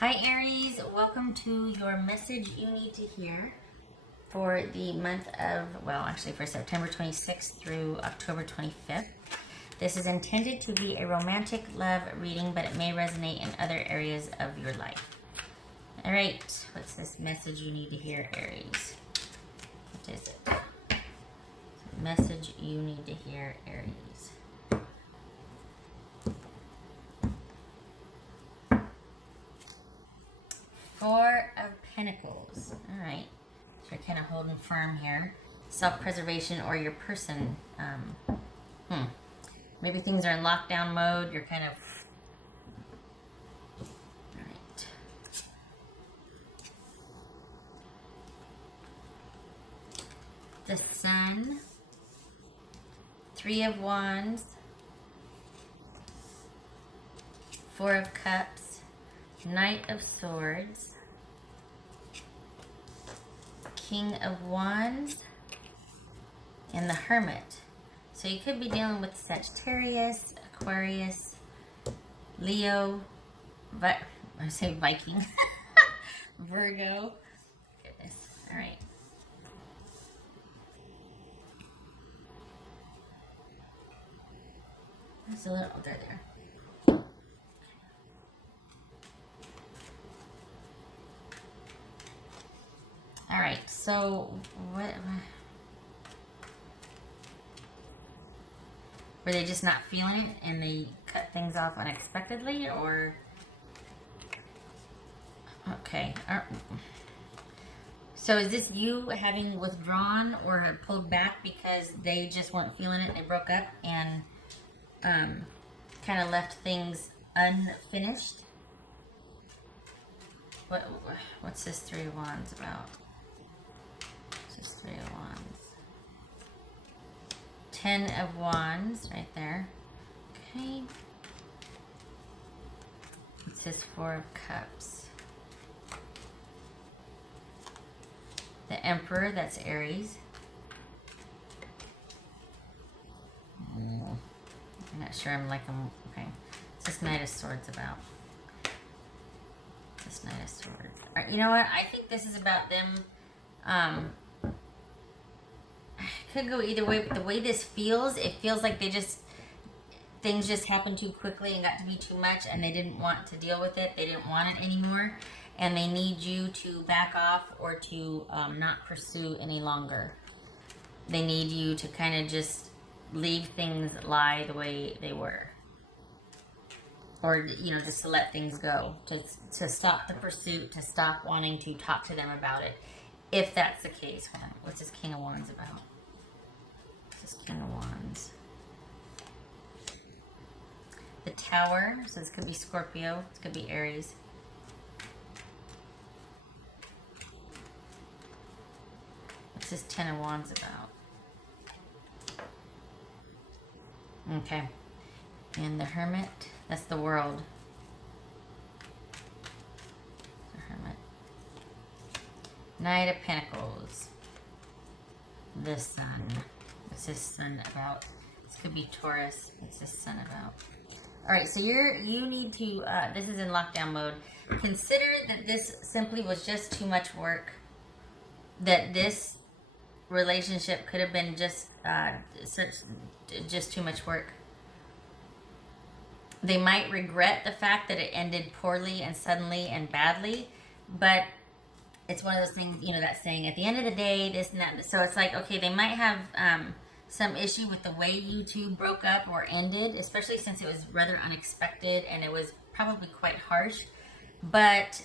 Hi Aries, welcome to your message you need to hear for the month of, well, actually for September 26th through October 25th. This is intended to be a romantic love reading, but it may resonate in other areas of your life. All right, what's this message you need to hear, Aries? What is it? Message you need to hear, Aries. Four of Pentacles. All right. So you're kind of holding firm here. Self-preservation or your person. Maybe things are in lockdown mode. You're kind of... All right. The Sun. Three of Wands. Four of Cups. Knight of Swords, King of Wands, and the Hermit. So you could be dealing with Sagittarius, Aquarius, Leo, I say Viking, Virgo. Goodness. All right. There's a little, there. All right, so what were they just not feeling it and they cut things off unexpectedly, or okay? So is this you having withdrawn or pulled back because they just weren't feeling it? They broke up and kind of left things unfinished. What's this Three of Wands about? Three of Wands. 10 of Wands right there. Okay. It's his Four of Cups. The Emperor, that's Aries. I'm not sure I'm okay. What's this Knight of Swords about? This Knight of Swords. All right, you know what? I think this is about them, could go either way, but the way this feels, it feels like things just happened too quickly and got to be too much, and they didn't want to deal with it. They didn't want it anymore, and they need you to back off or to not pursue any longer. They need you to kind of just leave things lie the way they were, or just to let things go, to stop the pursuit, to stop wanting to talk to them about it, if that's the case. What's this King of Wands about? This King of Wands. The Tower, so this could be Scorpio, this could be Aries. What's this Ten of Wands about? Okay. And the Hermit, that's the World. The Hermit. Knight of Pentacles. The Sun. What's this Sun about? This could be Taurus. What's this Sun about? All right, so you need to, this is in lockdown mode. Consider that this simply was just too much work. That this relationship could have been just too much work. They might regret the fact that it ended poorly and suddenly and badly, but it's one of those things, that saying, at the end of the day, this and that. So it's like, okay, they might have some issue with the way you two broke up or ended, especially since it was rather unexpected and it was probably quite harsh. But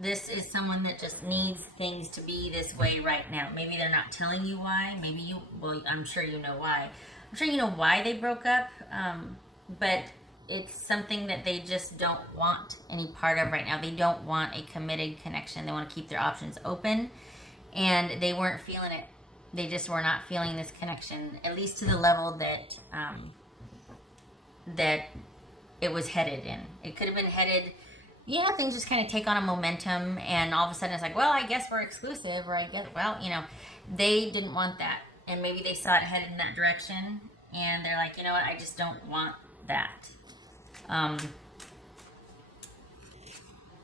this is someone that just needs things to be this way right now. Maybe they're not telling you why. Maybe I'm sure you know why. I'm sure you know why they broke up, but it's something that they just don't want any part of right now. They don't want a committed connection. They want to keep their options open, and they weren't feeling it. They just were not feeling this connection, at least to the level that that it was headed in. It could have been headed, things just kind of take on a momentum, and all of a sudden it's like, well, I guess we're exclusive, or I guess, well, they didn't want that, and maybe they saw it headed in that direction, and they're like, you know what, I just don't want that.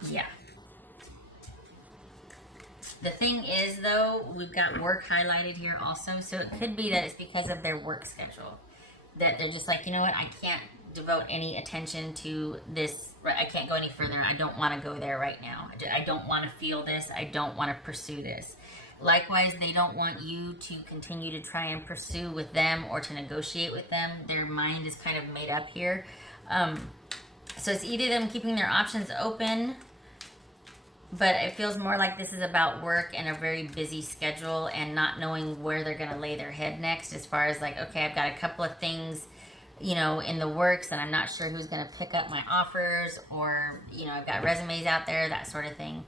Yeah. The thing is, though, we've got work highlighted here also, so it could be that it's because of their work schedule. That they're just like, you know what, I can't devote any attention to this. I can't go any further. I don't want to go there right now. I don't want to feel this. I don't want to pursue this. Likewise, they don't want you to continue to try and pursue with them or to negotiate with them. Their mind is kind of made up here. So it's either them keeping their options open, but it feels more like this is about work and a very busy schedule and not knowing where they're going to lay their head next, as far as like, okay, I've got a couple of things, you know, in the works, and I'm not sure who's going to pick up my offers, or, you know, I've got resumes out there, that sort of thing.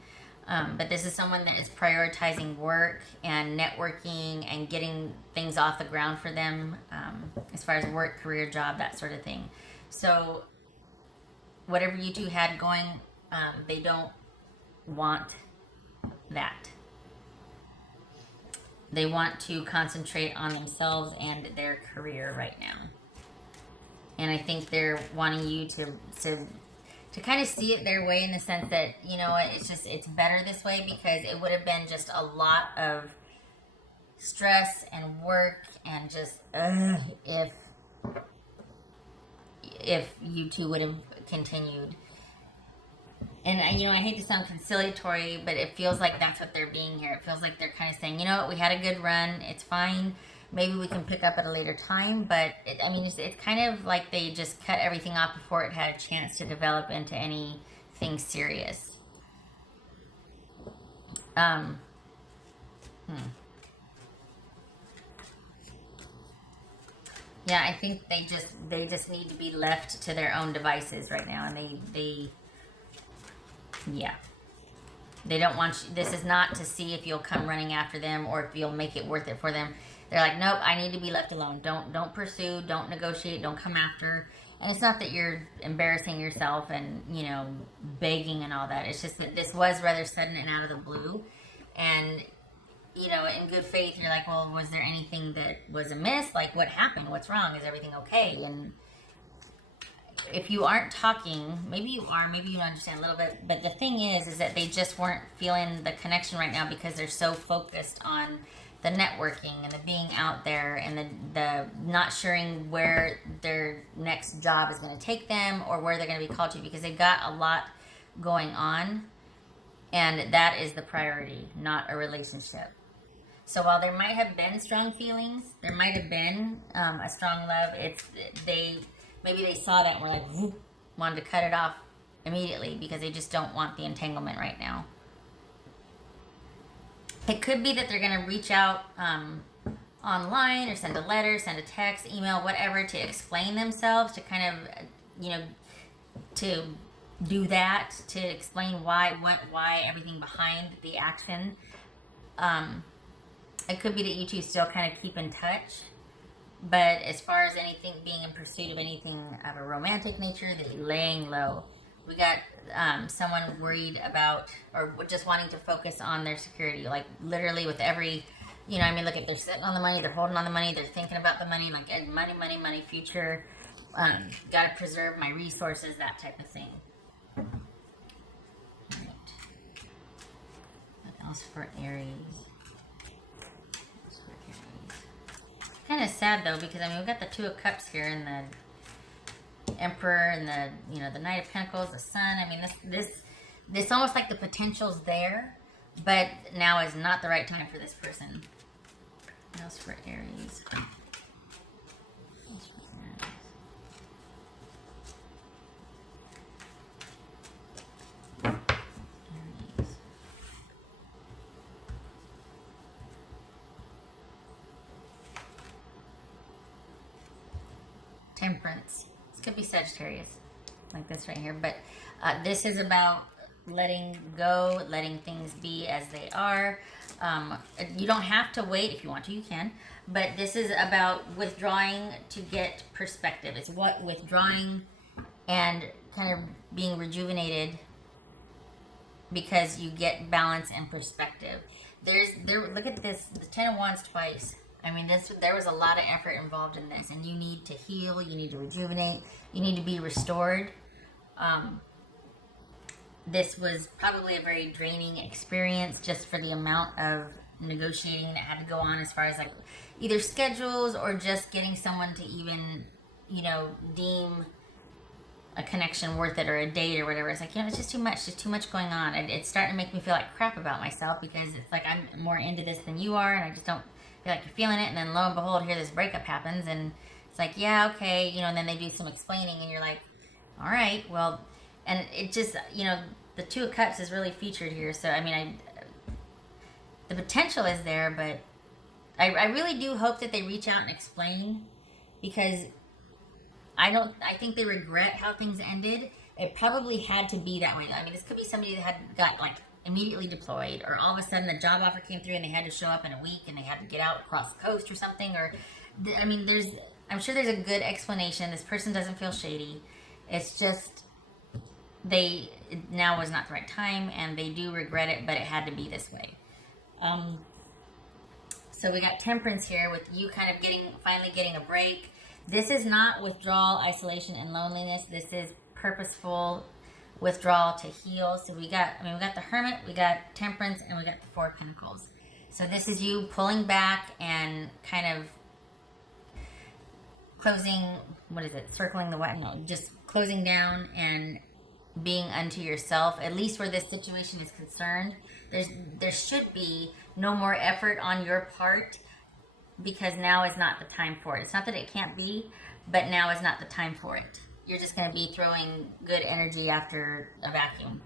But this is someone that is prioritizing work and networking and getting things off the ground for them, as far as work, career, job, that sort of thing. So whatever you two had going, they don't want that. They want to concentrate on themselves and their career right now. And I think they're wanting you to kind of see it their way, in the sense that, you know what, it's better this way, because it would have been just a lot of stress and work and just if you two would have continued. And, you know, I hate to sound conciliatory, but it feels like that's what they're being here. It feels like they're kind of saying, you know what, we had a good run, it's fine, maybe we can pick up at a later time. But it's kind of like they just cut everything off before it had a chance to develop into anything serious. um yeah, I think they just need to be left to their own devices right now. And they yeah, they don't want you. This is not to see if you'll come running after them or if you'll make it worth it for them. They're like, nope, I need to be left alone. Don't pursue, don't negotiate, don't come after. And it's not that you're embarrassing yourself and, you know, begging and all that. It's just that this was rather sudden and out of the blue. And, you know, in good faith, you're like, well, was there anything that was amiss? Like, what happened? What's wrong? Is everything okay? And if you aren't talking, maybe you are, maybe you don't understand a little bit. But the thing is that they just weren't feeling the connection right now, because they're so focused on the networking and the being out there and the not sharing where their next job is going to take them or where they're going to be called to, because they've got a lot going on, and that is the priority, not a relationship. So while there might have been strong feelings, there might have been a strong love. It's they maybe they saw that and were like, whoop, wanted to cut it off immediately, because they just don't want the entanglement right now. It could be that they're going to reach out online, or send a letter, send a text, email, whatever, to explain themselves, to kind of, you know, to do that, to explain why everything behind the action. It could be that you two still kind of keep in touch. But as far as anything being in pursuit of anything of a romantic nature, they're laying low. We got someone worried about, or just wanting to focus on their security, like literally with every, you know, I mean, look, at they're sitting on the money, they're holding on the money, they're thinking about the money, like money, money, money, future. Got to preserve my resources, that type of thing. Right. What else for Aries? Kind of sad though, because I mean, we've got the Two of Cups here, and the Emperor, and the, you know, the Knight of Pentacles, the Sun. I mean, this almost like the potential's there, but now is not the right time for this person. What else for Aries? What else for Aries? Aries. Temperance. This could be Sagittarius, like this right here. But this is about letting go, letting things be as they are. You don't have to wait. If you want to, you can. But this is about withdrawing to get perspective. It's what withdrawing and kind of being rejuvenated, because you get balance and perspective. Look at this, the Ten of Wands twice. I mean, there was a lot of effort involved in this, and you need to heal, you need to rejuvenate, you need to be restored. this was probably a very draining experience just for the amount of negotiating that had to go on as far as like either schedules or just getting someone to even, deem a connection worth it, or a date or whatever. It's like, it's just too much. Just too much going on. And it's starting to make me feel like crap about myself, because it's like I'm more into this than you are, and I just don't feel like you're feeling it. And then lo and behold, here this breakup happens, and it's like, yeah, okay, and then they do some explaining, and you're like, all right, well, and it just, the Two of Cups is really featured here. So I mean, the potential is there, but I really do hope that they reach out and explain, because I think they regret how things ended. It probably had to be that way. I mean, this could be somebody that had got like immediately deployed, or all of a sudden the job offer came through and they had to show up in a week and they had to get out across the coast or something. Or, I mean, I'm sure there's a good explanation. This person doesn't feel shady. It's just now was not the right time, and they do regret it, but it had to be this way. So we got Temperance here with you kind of finally getting a break. This is not withdrawal, isolation, and loneliness. This is purposeful withdrawal to heal. So we got the Hermit, we got Temperance, and we got the Four of Pentacles. So this is you pulling back and kind of closing, circling the what? No, just closing down and being unto yourself, at least where this situation is concerned. There should be no more effort on your part, because now is not the time for it. It's not that it can't be, but now is not the time for it. You're just going to be throwing good energy after a vacuum,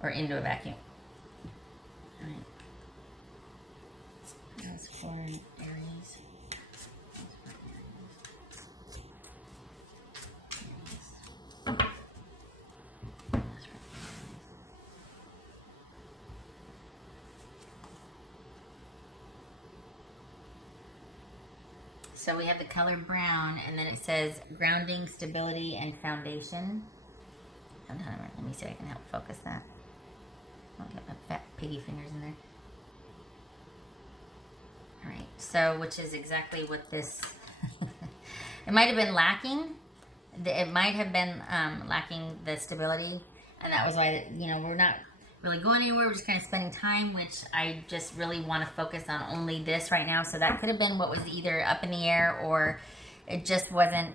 or into a vacuum. All right. That's for Aries. So we have the color brown, and then it says grounding, stability, and foundation. Let me see if I can help focus that. I'll get my fat piggy fingers in there. All right, so which is exactly what this... It might have been lacking. It might have been lacking the stability, and that was why, we're not really going anywhere. We're just kind of spending time, which I just really want to focus on only this right now. So that could have been what was either up in the air, or it just wasn't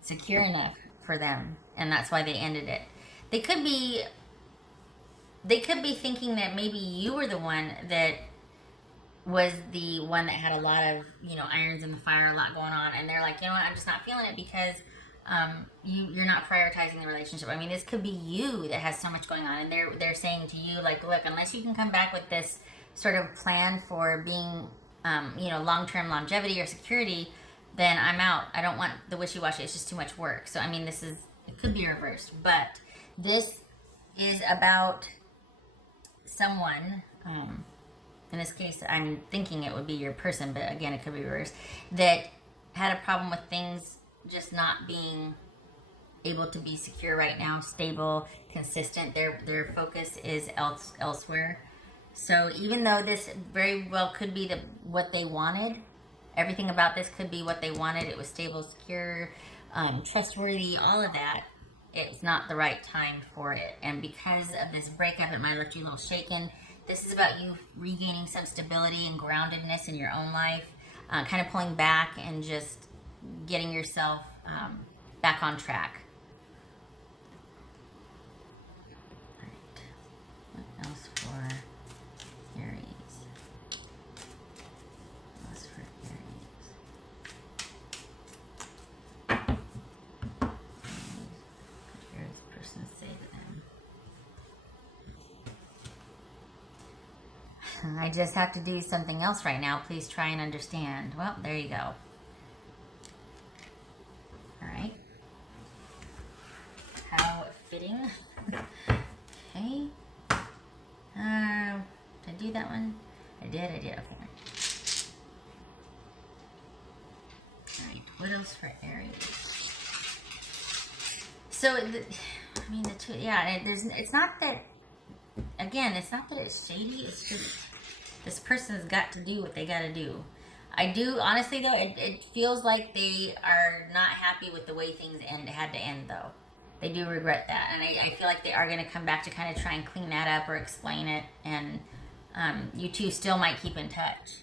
secure enough for them, and that's why they ended it. They could be thinking that maybe you were the one that was the one that had a lot of, irons in the fire, a lot going on, and they're like, I'm just not feeling it because you're not prioritizing the relationship. I mean, this could be you that has so much going on, and they're saying to you, like, look, unless you can come back with this sort of plan for being, long-term longevity or security, then I'm out. I don't want the wishy-washy. It's just too much work. So, I mean, it could be reversed, but this is about someone, in this case, I'm thinking it would be your person, but again, it could be reversed, that had a problem with things just not being able to be secure right now, stable, consistent. Their focus is elsewhere. So even though this very well could be what they wanted, everything about this could be what they wanted. It was stable, secure, trustworthy, all of that. It's not the right time for it. And because of this breakup, it might have left you a little shaken. This is about you regaining some stability and groundedness in your own life, kind of pulling back and just getting yourself back on track. All right. What else for Aries? What else for Aries? What could Aries person say to them? I just have to do something else right now. Please try and understand. Well, there you go. Alright. How fitting. Okay. Did I do that one? I did. Okay. Alright, what else for Aries? So, the two, yeah, it's not that, again, it's not that it's shady, it's just this person's got to do what they got to do. I do, honestly though, it feels like they are not happy with the way things had to end though. They do regret that, and I feel like they are going to come back to kind of try and clean that up or explain it, and you two still might keep in touch.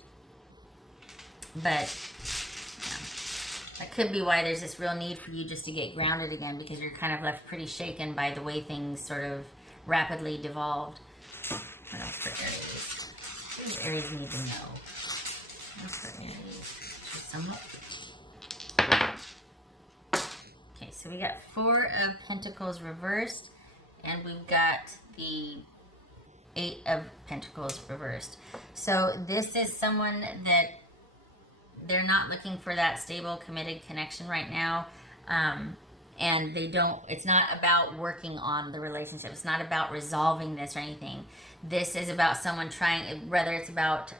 But that could be why there's this real need for you just to get grounded again, because you're kind of left pretty shaken by the way things sort of rapidly devolved. What else for Aries? What does Aries need to know? What else for Aries? Just some help. Okay, so we got Four of Pentacles reversed, and we've got the Eight of Pentacles reversed. So this is someone that they're not looking for that stable, committed connection right now. And they don't, it's not about working on the relationship. It's not about resolving this or anything. This is about someone trying, whether it's about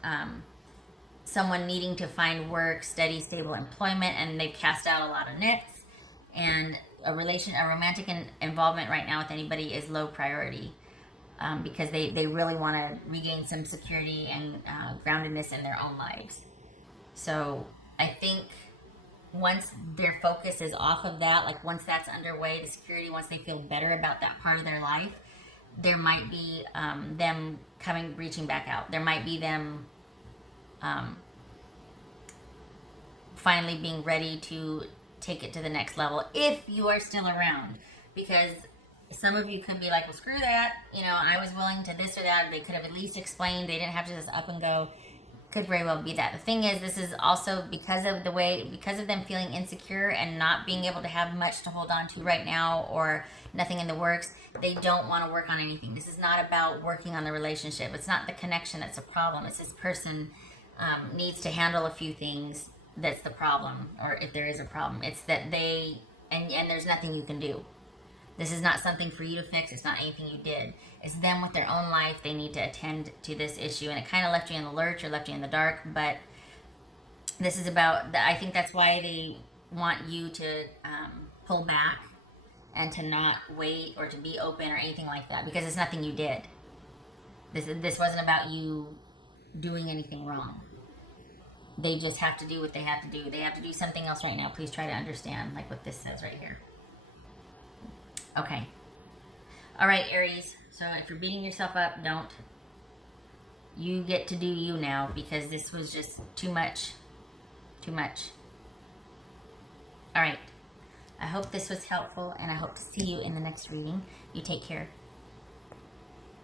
someone needing to find work, steady, stable employment, and they've cast out a lot of nets. And a romantic involvement right now with anybody is low priority. Because they really want to regain some security and groundedness in their own lives. So I think once their focus is off of that, like once that's underway, the security, once they feel better about that part of their life, there might be them reaching back out. There might be them finally being ready to take it to the next level if you are still around. Because some of you could be like, well, screw that. I was willing to this or that. They could have at least explained. They didn't have to just up and go. Could very well be that. The thing is, this is also because of them feeling insecure and not being able to have much to hold on to right now, or nothing in the works. They don't want to work on anything. This is not about working on the relationship. It's not the connection that's a problem. It's this person needs to handle a few things. That's the problem, or if there is a problem, it's that and there's nothing you can do. This is not something for you to fix. It's not anything you did. It's them with their own life. They need to attend to this issue. And it kind of left you in the lurch or left you in the dark. But this is about, I think that's why they want you to pull back and to not wait or to be open or anything like that. Because it's nothing you did. This wasn't about you doing anything wrong. They just have to do what they have to do. They have to do something else right now. Please try to understand, like what this says right here. Okay. All right, Aries. So if you're beating yourself up, don't. You get to do you now, because this was just too much. Too much. All right. I hope this was helpful, and I hope to see you in the next reading. You take care.